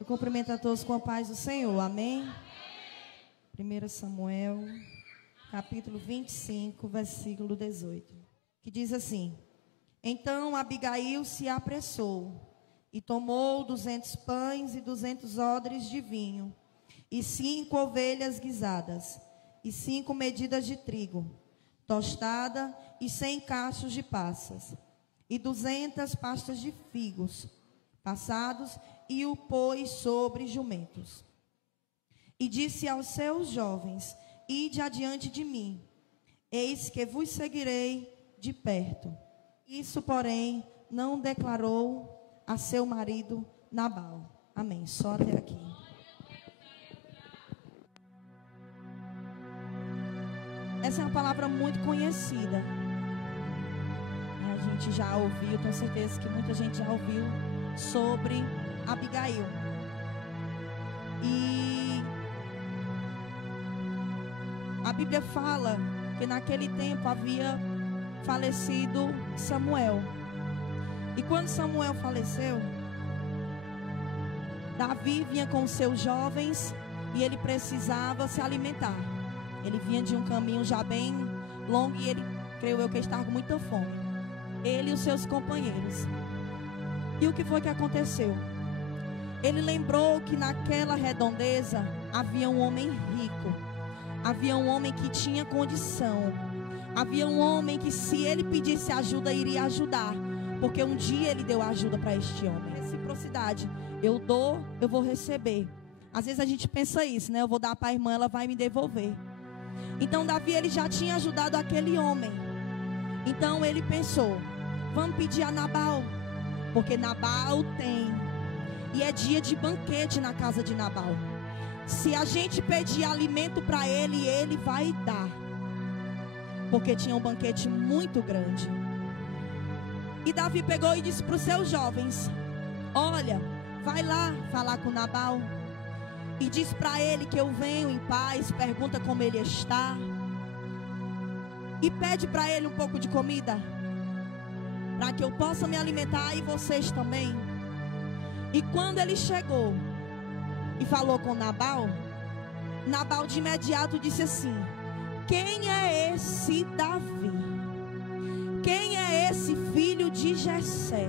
Eu cumprimento a todos com a paz do Senhor, amém? 1 Samuel, capítulo 25, versículo 18, que diz assim: Então Abigail se apressou e tomou 200 pães e 200 odres de vinho, e 5 ovelhas guisadas, e 5 medidas de trigo, tostada, e 100 cachos de passas, e 200 pastas de figos passados, e o pôs sobre jumentos. E disse aos seus jovens: Ide adiante de mim, eis que vos seguirei de perto. Isso, porém, não declarou a seu marido Nabal. Amém. Só até aqui. Essa é uma palavra muito conhecida. A gente já ouviu, tenho certeza que muita gente já ouviu sobre Abigail. E a Bíblia fala que naquele tempo havia falecido Samuel. E quando Samuel faleceu, Davi vinha com os seus jovens e ele precisava se alimentar. Ele vinha de um caminho já bem longo e ele, creio eu, que estava com muita fome. Ele e os seus companheiros. E o que foi que aconteceu? Ele lembrou que naquela redondeza havia um homem rico. Havia um homem que tinha condição. Havia um homem que, se ele pedisse ajuda, iria ajudar. Porque um dia ele deu ajuda para este homem. Reciprocidade. Eu dou, eu vou receber. Às vezes a gente pensa isso, né? Eu vou dar para a irmã, ela vai me devolver. Então Davi, ele já tinha ajudado aquele homem. Então ele pensou: vamos pedir a Nabal, porque Nabal tem. E é dia de banquete na casa de Nabal. Se a gente pedir alimento para ele, ele vai dar. Porque tinha um banquete muito grande. E Davi pegou e disse para os seus jovens: olha, vai lá falar com Nabal e diz para ele que eu venho em paz. Pergunta como ele está. E pede para ele um pouco de comida, para que eu possa me alimentar e vocês também. E quando ele chegou e falou com Nabal, Nabal de imediato disse assim: quem é esse Davi? Quem é esse filho de Jessé?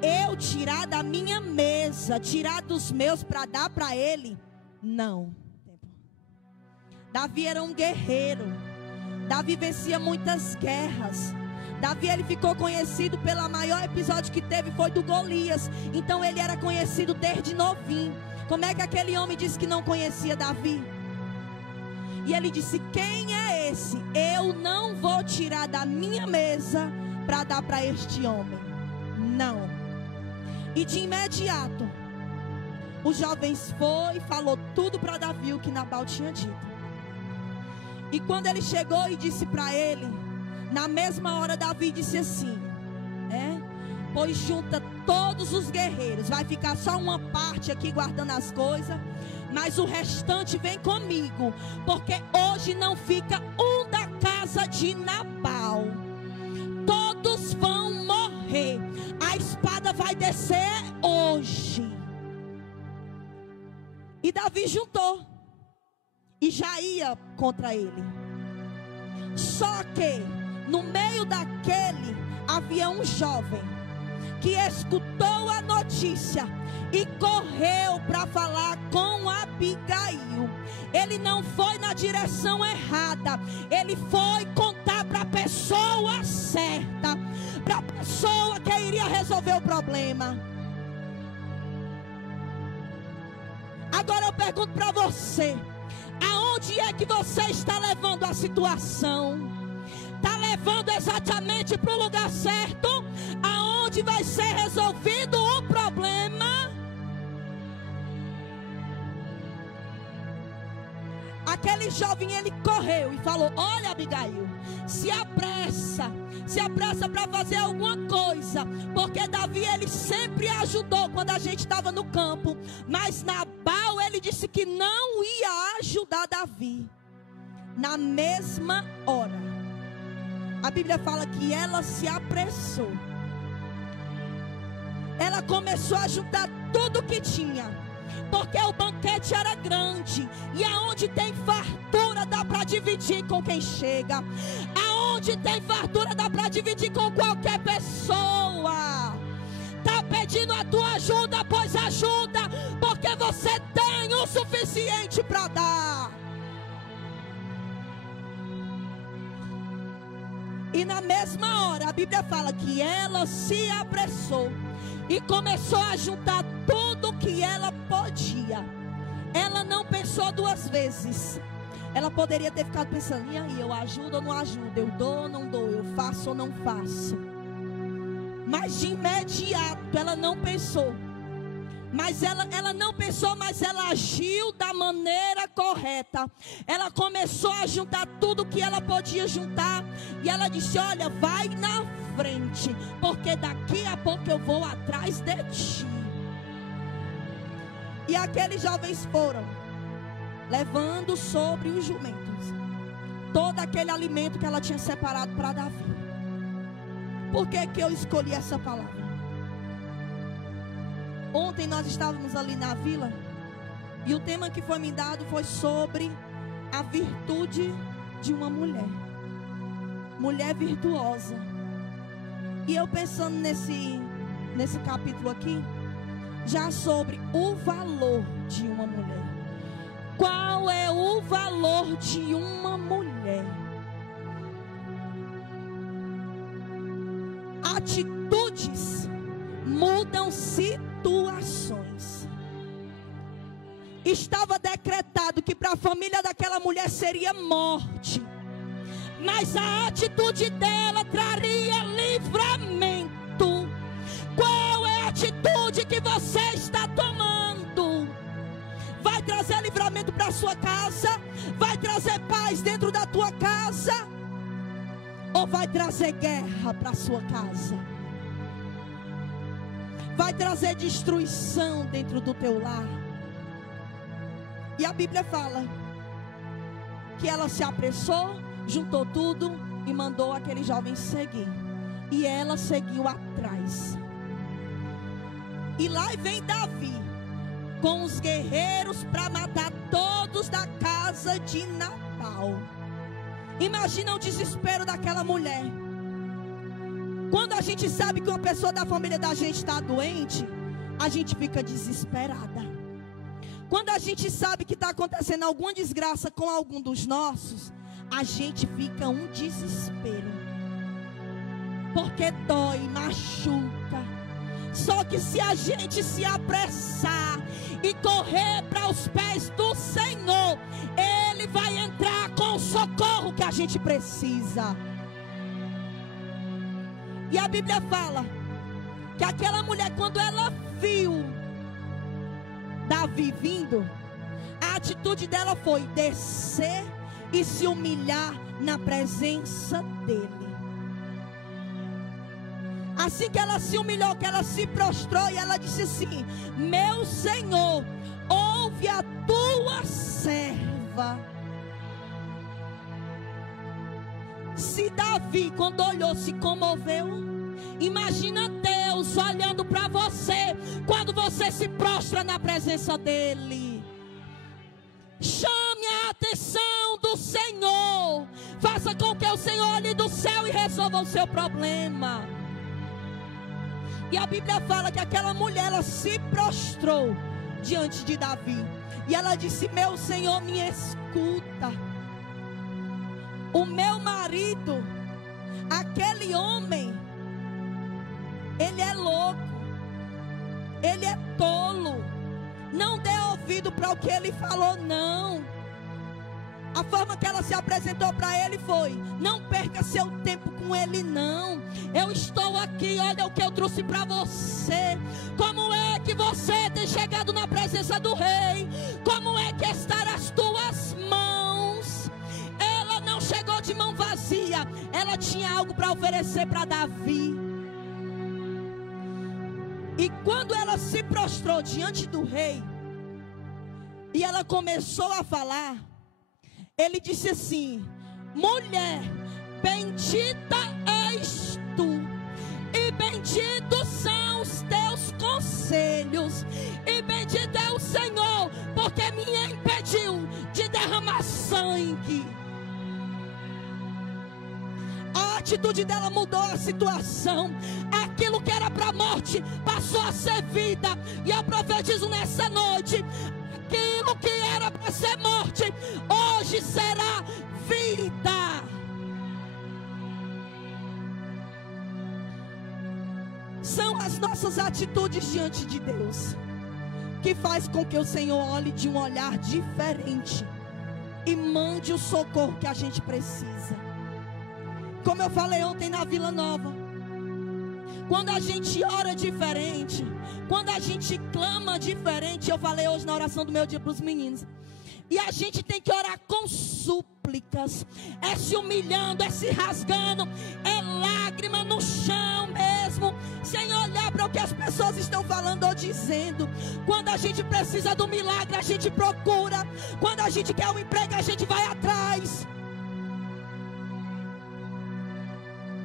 Eu tirar da minha mesa, tirar dos meus para dar para ele? Não. Davi era um guerreiro. Davi vencia muitas guerras. Davi, ele ficou conhecido pelo maior episódio que teve, foi do Golias. Então ele era conhecido desde novinho. Como é que aquele homem disse que não conhecia Davi? E ele disse: quem é esse? Eu não vou tirar da minha mesa para dar para este homem. Não. E de imediato os jovens foi e falou tudo para Davi o que Nabal tinha dito. E quando ele chegou e disse para ele, na mesma hora Davi disse assim: pois junta todos os guerreiros, vai ficar só uma parte aqui guardando as coisas, mas o restante vem comigo, porque hoje não fica um da casa de Nabal. Todos vão morrer. A espada vai descer hoje. E Davi juntou e já ia contra ele. Só que no meio daquele havia um jovem que escutou a notícia e correu para falar com Abigail. Ele não foi na direção errada. Ele foi contar para a pessoa certa, para a pessoa que iria resolver o problema. Agora eu pergunto para você: aonde é que você está levando a situação? Está levando exatamente para o lugar certo? Aonde vai ser resolvido o problema? Aquele jovem, ele correu e falou: olha, Abigail, se apressa para fazer alguma coisa, porque Davi, ele sempre ajudou quando a gente estava no campo, mas Nabal, ele disse que não ia ajudar Davi. Na mesma hora, a Bíblia fala que ela se apressou. Ela começou a juntar tudo que tinha. porque o banquete era grande, e aonde tem fartura dá para dividir com quem chega, aonde tem fartura dá para dividir com qualquer pessoa. Está pedindo a tua ajuda, pois ajuda, porque você tem o suficiente para dar. E na mesma hora a Bíblia fala que ela se apressou e começou a juntar tudo que ela podia. Ela não pensou duas vezes. Ela poderia ter ficado pensando: e aí, eu ajudo ou não ajudo? Eu dou ou não dou? Eu faço ou não faço? Mas de imediato ela não pensou. Mas ela não pensou, mas ela agiu da maneira correta. Ela começou a juntar tudo que ela podia juntar. E ela disse: olha, vai na frente, porque daqui a pouco eu vou atrás de ti. E aqueles jovens foram, levando sobre os jumentos todo aquele alimento que ela tinha separado para Davi. Por que que eu escolhi essa palavra? Ontem nós estávamos ali na vila, e o tema que foi me dado foi sobre a virtude de uma mulher. Mulher virtuosa. E eu pensando nesse capítulo aqui, já sobre o valor de uma mulher. Qual é o valor de uma mulher? Atitudes mudam situações. Estava decretado que para a família daquela mulher seria morte, mas a atitude dela traria livramento. Qual é a atitude que você está tomando? Vai trazer livramento para a sua casa? Vai trazer paz dentro da tua casa? Ou vai trazer guerra para a sua casa? Vai trazer destruição dentro do teu lar? E a Bíblia fala que ela se apressou, juntou tudo e mandou aquele jovem seguir. E ela seguiu atrás. E lá vem Davi com os guerreiros para matar todos da casa de Nabal. Imagina o desespero daquela mulher. Quando a gente sabe que uma pessoa da família da gente está doente, a gente fica desesperada. Quando a gente sabe que está acontecendo alguma desgraça com algum dos nossos, a gente fica um desespero, porque dói, machuca. Só que se a gente se apressar e correr para os pés do Senhor, Ele vai entrar com o socorro que a gente precisa. E a Bíblia fala que aquela mulher, quando ela viu Davi vindo, a atitude dela foi descer e se humilhar na presença dele. Assim que ela se humilhou, que ela se prostrou, e ela disse assim: meu Senhor, ouve a tua serva. Se Davi, quando olhou, se comoveu, imagina Deus olhando para você quando você se prostra na presença dele. Chame a atenção do Senhor. Faça com que o Senhor olhe do céu e resolva o seu problema. E a Bíblia fala que aquela mulher, ela se prostrou diante de Davi. E ela disse: meu Senhor, me escuta. O meu marido, aquele homem, ele é louco, ele é tolo. Não dê ouvido para o que ele falou, não. A forma que ela se apresentou para ele foi: não perca seu tempo com ele, não. Eu estou aqui, olha o que eu trouxe para você. Como é que você tem chegado na presença do rei? Como é que estão as tuas mãos? Ela não chegou de mão vazia, ela tinha algo para oferecer para Davi. E quando ela se prostrou diante do rei, e ela começou a falar, ele disse assim: mulher, bendita és tu, e benditos são os teus conselhos, e bendito é o Senhor sangue. A atitude dela mudou a situação. Aquilo que era para a morte passou a ser vida. E eu profetizo nessa noite: aquilo que era para ser morte, hoje será vida. São as nossas atitudes diante de Deus que faz com que o Senhor olhe de um olhar diferente e mande o socorro que a gente precisa. Como eu falei ontem na Vila Nova, quando a gente ora diferente, quando a gente clama diferente, eu falei hoje na oração do meu dia para os meninos, e a gente tem que orar com súplicas, é se humilhando, é se rasgando, é lágrima no chão mesmo, sem olhar para o que as pessoas estão falando ou dizendo. Quando a gente precisa do milagre, a gente procura. Quando a gente quer um emprego, a gente vai atrás.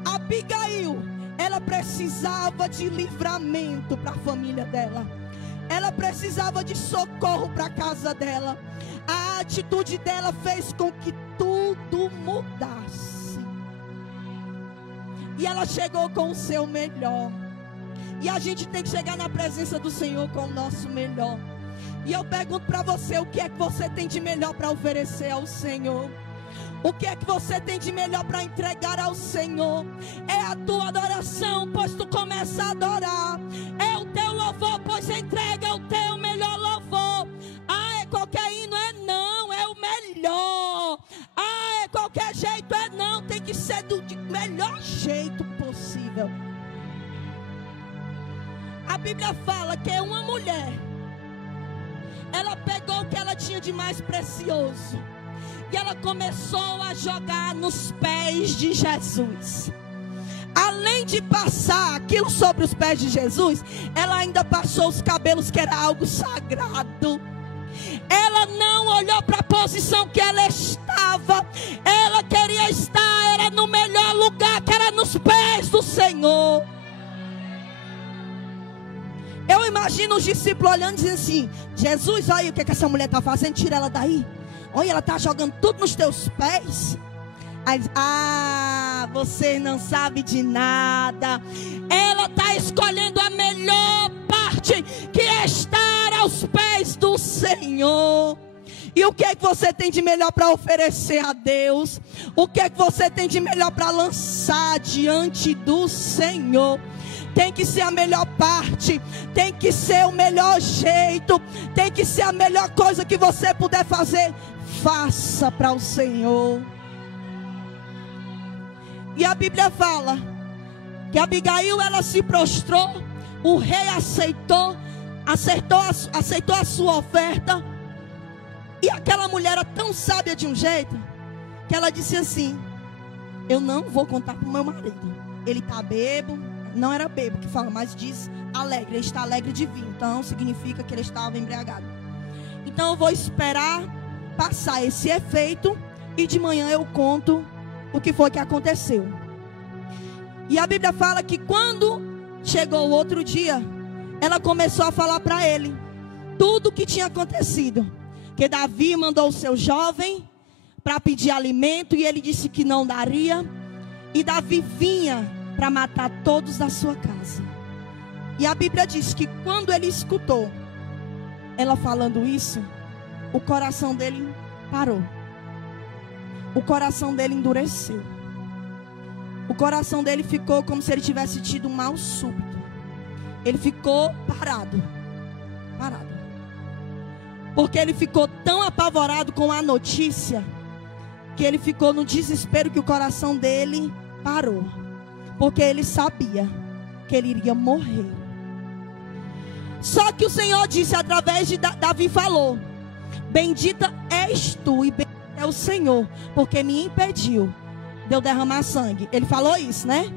Abigail, ela precisava de livramento para a família dela. Ela precisava de socorro para a casa dela. A atitude dela fez com que tudo mudasse. E ela chegou com o seu melhor. E a gente tem que chegar na presença do Senhor com o nosso melhor. E eu pergunto para você: o que é que você tem de melhor para oferecer ao Senhor? O que é que você tem de melhor para entregar ao Senhor? É a tua adoração, pois tu começa a adorar. É o teu louvor, pois entrega o teu melhor louvor. Ah, é qualquer hino? É não, é o melhor. Ah, é qualquer jeito? É não, tem que ser do melhor jeito possível. A Bíblia fala que uma mulher, ela pegou o que ela tinha de mais precioso e ela começou a jogar nos pés de Jesus. Além de passar aquilo sobre os pés de Jesus, ela ainda passou os cabelos, que era algo sagrado. Ela não olhou para a posição que ela estava. Ela queria estar, era no melhor lugar, que era nos pés do Senhor. Eu imagino os discípulos olhando e dizendo assim: Jesus, olha o que essa mulher está fazendo, tira ela daí. Olha, ela está jogando tudo nos teus pés. Aí, você não sabe de nada. Ela está escolhendo a melhor parte, que é estar aos pés do Senhor. E o que é que você tem de melhor para oferecer a Deus? O que é que você tem de melhor para lançar diante do Senhor? Tem que ser a melhor parte, tem que ser o melhor jeito, tem que ser a melhor coisa que você puder fazer. Faça para o Senhor. E a Bíblia fala que Abigail, ela se prostrou, o rei aceitou a sua oferta. E aquela mulher era tão sábia de um jeito que ela disse assim: eu não vou contar para o meu marido. Ele está bêbado. Não era bêbado que fala, mas diz alegre. Ele está alegre de vinho, então significa que ele estava embriagado. Então eu vou esperar passar esse efeito e de manhã eu conto o que foi que aconteceu. E a Bíblia fala que quando chegou o outro dia, ela começou a falar para ele tudo o que tinha acontecido. Que Davi mandou o seu jovem para pedir alimento e ele disse que não daria. E Davi vinha para matar todos da sua casa. E a Bíblia diz que quando ele escutou ela falando isso, o coração dele parou. O coração dele endureceu. O coração dele ficou como se ele tivesse tido um mal súbito. Ele ficou parado. Porque ele ficou tão apavorado com a notícia que ele ficou no desespero, que o coração dele parou. Porque ele sabia que ele iria morrer. Só que o Senhor disse, através de Davi falou: bendita és tu e bendito é o Senhor, porque me impediu de eu derramar sangue. Ele falou isso, né?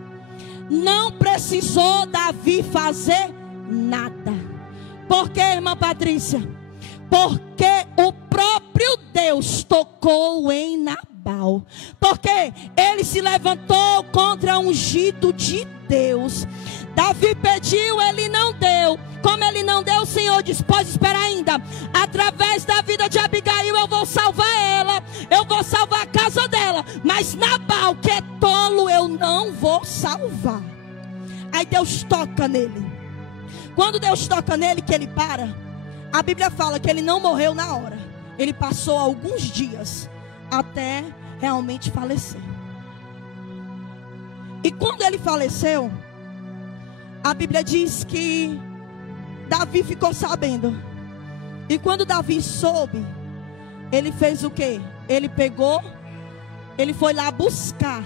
Não precisou Davi fazer nada. Por quê, irmã Patrícia? Porque o próprio Deus tocou em Nabal. Porque ele se levantou contra o ungido de Deus. Davi pediu, ele não deu. Como ele não deu, o Senhor disse: pode esperar ainda. Através da vida de Abigail eu vou salvar ela. Eu Nabal, que é tolo, eu não vou salvar. Aí Deus toca nele. Quando Deus toca nele, que ele para, a Bíblia fala que ele não morreu na hora. Ele passou alguns dias até realmente falecer. E quando ele faleceu, a Bíblia diz que Davi ficou sabendo. E quando Davi soube, ele fez o quê? Ele foi lá buscar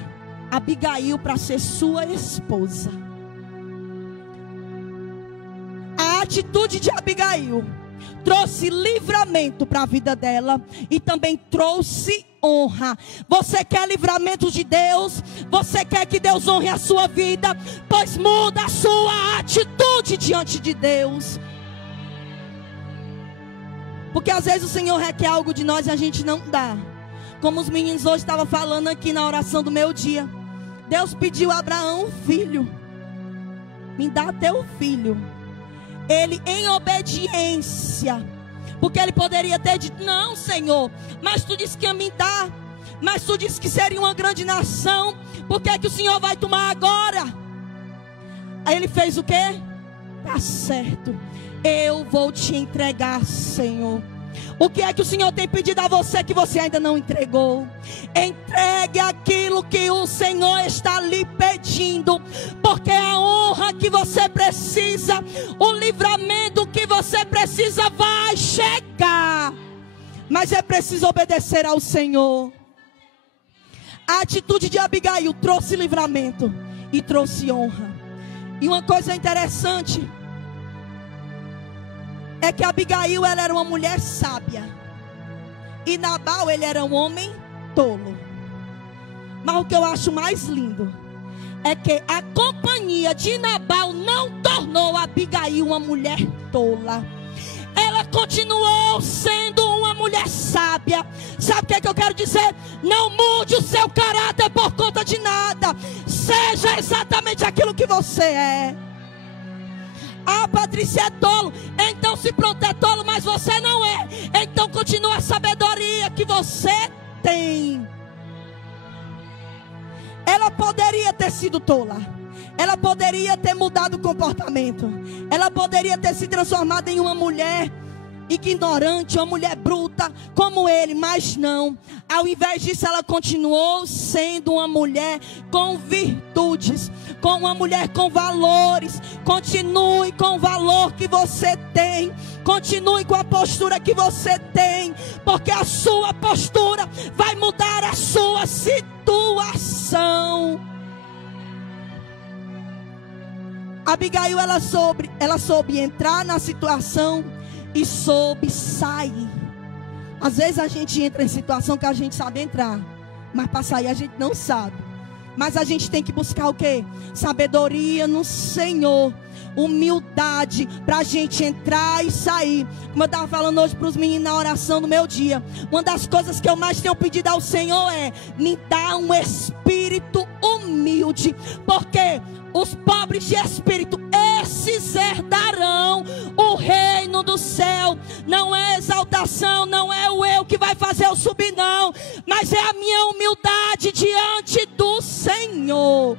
Abigail para ser sua esposa. A atitude de Abigail trouxe livramento para a vida dela e também trouxe honra. Você quer livramento de Deus? Você quer que Deus honre a sua vida? Pois muda a sua atitude diante de Deus. Porque às vezes o Senhor requer algo de nós e a gente não dá. Como os meninos hoje estavam falando aqui na oração do meu dia. Deus pediu a Abraão um filho. Me dá teu filho. Ele em obediência. Porque ele poderia ter dito, não, Senhor, mas tu disse que ia me dar. Mas tu disse que seria uma grande nação. Por que é que o Senhor vai tomar agora? Aí ele fez o quê? Tá certo. Eu vou te entregar, Senhor. O que é que o Senhor tem pedido a você que você ainda não entregou? Entregue aquilo que o Senhor está lhe pedindo. Porque a honra que você precisa, o livramento que você precisa vai chegar. Mas é preciso obedecer ao Senhor. A atitude de Abigail trouxe livramento e trouxe honra. E uma coisa interessante é que Abigail, ela era uma mulher sábia. E Nabal, ele era um homem tolo. Mas o que eu acho mais lindo é que a companhia de Nabal não tornou Abigail uma mulher tola. Ela continuou sendo uma mulher sábia. Sabe o que é que eu quero dizer? Não mude o seu caráter por conta de nada. Seja exatamente aquilo que você é. Ah, Patrícia é tolo. Então se pronto é tolo, mas você não é. Então continua a sabedoria que você tem. Ela poderia ter sido tola. Ela poderia ter mudado o comportamento. Ela poderia ter se transformado em uma mulher ignorante, uma mulher bruta como ele, mas não. Ao invés disso, ela continuou sendo uma mulher com virtudes, com uma mulher com valores. Continue com o valor que você tem. Continue com a postura que você tem, porque a sua postura vai mudar a sua situação. Abigail, ela soube entrar na situação e soube sair. Às vezes a gente entra em situação que a gente sabe entrar, mas para sair a gente não sabe. Mas a gente tem que buscar o quê? Sabedoria no Senhor, humildade para a gente entrar e sair. Como eu estava falando hoje para os meninos na oração do meu dia, uma das coisas que eu mais tenho pedido ao Senhor é: me dá um espírito humilde, porque os pobres de espírito, esses herdarão o reino do céu. Não é exaltação, não é o eu que vai fazer eu subir, não, mas é a minha humildade diante do Senhor.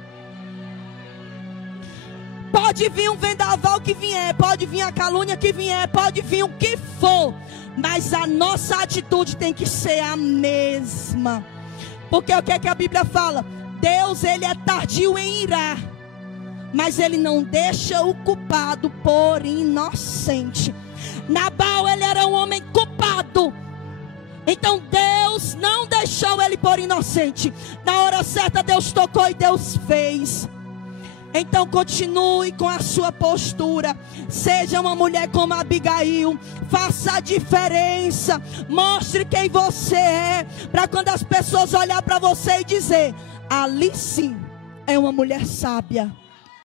Pode vir um vendaval que vier, pode vir a calúnia que vier, pode vir o que for, mas a nossa atitude tem que ser a mesma. Porque o que é que a Bíblia fala? Deus, ele é tardio em irar, mas ele não deixa o culpado por inocente. Nabal, ele era um homem culpado. Então Deus não deixou ele por inocente. Na hora certa Deus tocou e Deus fez. Então continue com a sua postura. Seja uma mulher como Abigail. Faça a diferença. Mostre quem você é, para quando as pessoas olhar para você e dizer: ali sim é uma mulher sábia.